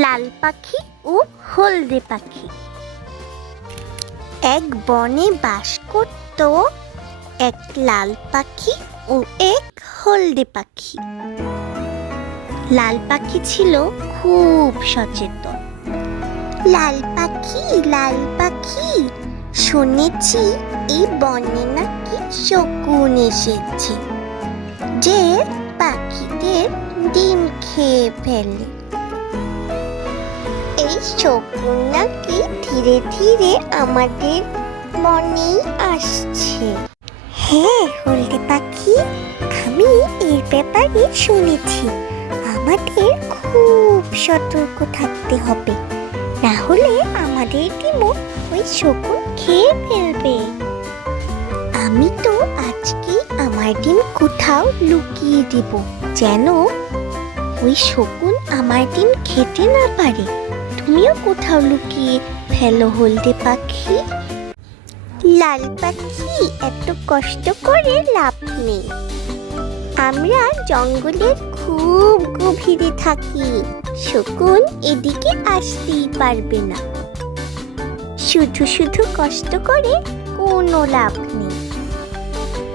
লাল পাখি ও হলদে পাখি। এক বনে বাস করত এক লাল পাখি ও এক হলদে পাখি। লাল পাখি ছিল খুব সচেতন। লাল পাখি, শুনেছি এই বনে নাকি শকুন এসেছে যে পাখিদের ডিম খেয়ে ফেলে। এই শকুন নাকি ধীরে ধীরে আমাদের বনেই আসছে। হ্যাঁ হলদে পাখি, আমি এর ব্যাপারে শুনেছি। আমাদের খুব সতর্ক থাকতে হবে, না হলে আমাদের ডিমও ওই শকুন খেয়ে ফেলবে। আমি তো আজকে আমার ডিম কোথাও লুকিয়ে দেব, যেন ওই শকুন আমার ডিম খেতে না পারে। তুমিও কোথাও লুকিয়ে ফেলো হলদে পাখি। লাল পাখি, এত কষ্ট করে লাভ নেই। আমরা জঙ্গলের খুব গভীরে থাকি, শকুন এদিকে আসতেই পারবে না। শুধু শুধু কষ্ট করে কোনো লাভ নেই।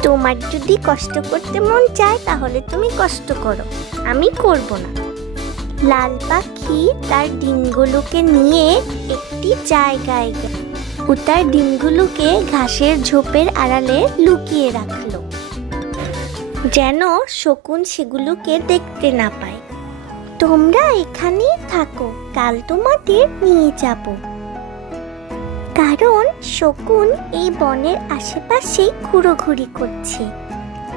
তোমার যদি কষ্ট করতে মন চায় তাহলে তুমি কষ্ট করো, আমি করব না। লাল পাখি তার ডিমগুলোকে নিয়ে একটি জায়গায় গেল। ও তার ডিমগুলোকে ঘাসের ঝোপের আড়ালে লুকিয়ে রাখলো, যেন শকুন সেগুলোকে দেখতে না পায়। তোমরা এখানেই থাকো, কাল তোমাদের নিয়ে যাব। কারণ শকুন এই বনের আশেপাশে ঘোরাঘুরি করছে,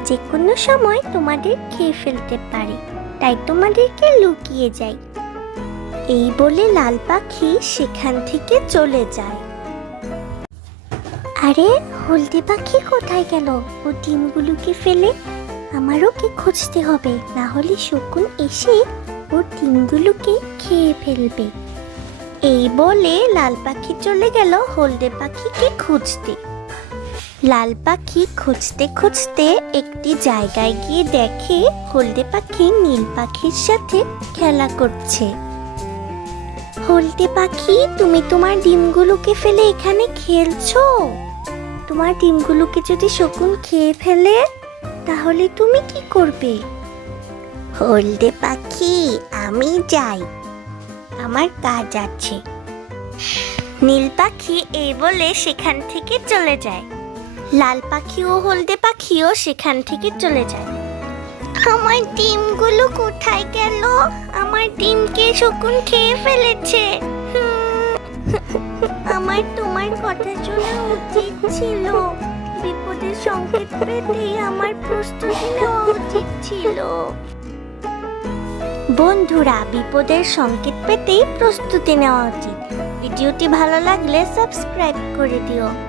যে কোনো সময় তোমাদের খেয়ে ফেলতে পারে, তাই তোমাদেরকে লুকিয়ে যাই। এই বলে লাল পাখি সেখান থেকে চলে যায়। আরে হলদে পাখি কোথায় গেল? ও ডিমগুলোকে ফেলে। আমারও কি খুঁজতে হবে, না হলে শকুন এসে ওর ডিমগুলোকে খেয়ে ফেলবে। এই বলে লাল পাখি চলে গেল হলদে পাখিকে খুঁজতে। লাল পাখি খুঁজতে খুঁজতে একটি জায়গায় গিয়ে দেখে হলদে পাখি নীল পাখির সাথে খেলা করছে। হলদে পাখি, তুমি তোমার ডিমগুলোকে ফেলে এখানে খেলছো? তোমার ডিমগুলোকে যদি শকুন খেয়ে ফেলে তাহলে তুমি কি করবে? হলদে পাখি, আমি যাই, আমার কাজ আছে। নীল পাখি এই বলে সেখান থেকে চলে যায়। লাল পাখি ও হলদে পাখিও সেখান থেকে চলে যায়। আমার ডিমগুলো কোথায় গেল? আমার ডিমকে শকুন খেয়ে ফেলেছে। আমার তোমার কথা শোনা উচিত ছিল। বিপদের সংকেত পেতেই আমার প্রস্তুতি নেওয়া উচিত ছিল। বন্ধুরা, বিপদের সংকেত পেতেই প্রস্তুতি নেওয়া উচিত। ভিডিওটি ভালো লাগলে সাবস্ক্রাইব করে দিও।